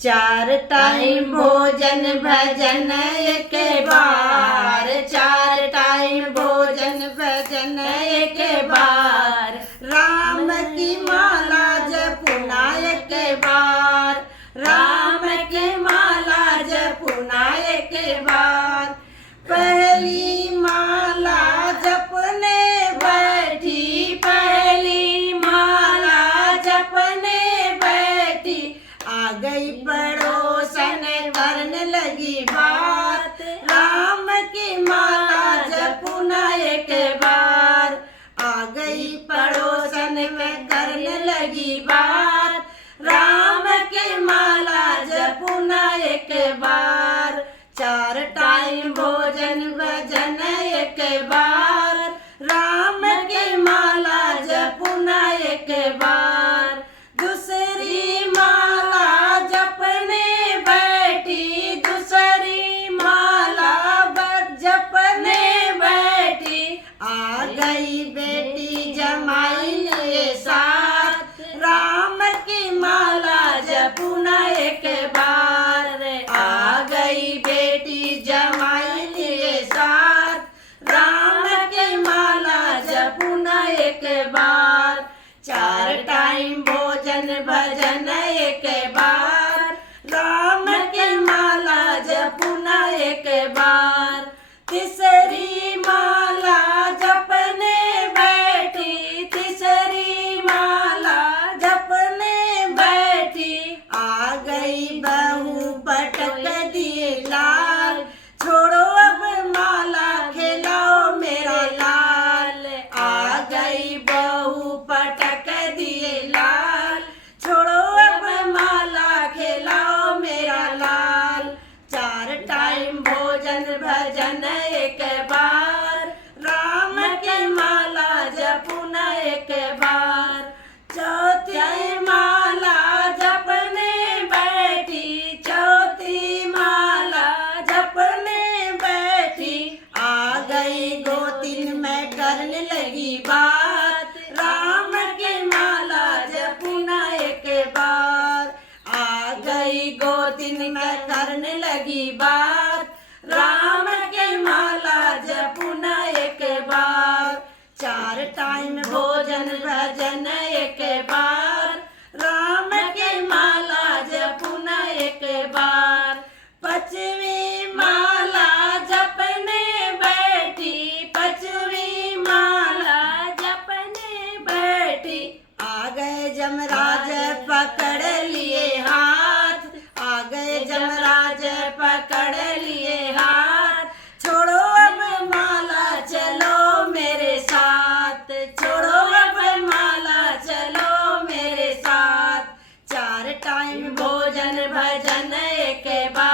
चार टाइम भोजन भजन एक बार, चार टाइम भोजन भजन एक बार, राम की माला जपुना एक बार, राम की माला जपुना एक बार। पहली माला जपने बैठी, पहली माला जपने बैठी, आ गई पड़ोसन करने लगी बात, राम की माला जपुना एक बार, आ गई पड़ोसन में करने लगी बात, राम की माला जपुना एक बार। चार टाइम भोजन भजन एक बार, राम की माला जपुना एक बार। दूसरी माला जपने बैठी, दूसरी माला जपने बैठी, आ गई बेटी जमाई लिए साथ, राम की माला जपुना एक बार, आ गई बेटी जमाई लिए साथ, राम की माला जपुना एक बार। चार टाइम भोजन भजन एक बार, राम की माला जपुना एक बार। तीसरी माला जपने बैठी, तीसरी माला जपने बैठी, आ गई बहू पटक दिए लाल, छोड़ो अब माला खिलाओ मेरा लाल, आ गई बहू पटक दिए लाल, छोड़ो अब माला खिलाओ मेरा लाल। चार टाइम भोजन भजन एक बार, राम की माला जपुना एक बार। चौथी माला जपने बैठी, चौथी माला जपने बैठी, आ गई गोतिन में करने लगी बात, राम की माला जपुना एक बार, आ गई गोतिन में करने लगी बात, राम की माला जपुना एक बार। चार टाइम भोजन भजन एक बार, राम की माला जपुना एक बार। पांचवी माला जपने बैठी, पांचवी माला जपने बैठी, आ गए जमराज पकड़ लिए हाथ, आ गए जमराज पकड़ लिए हाथ, छोड़ो अब माला चलो मेरे साथ, छोड़ो अब माला चलो मेरे साथ। चार टाइम भोजन भजन एक बार,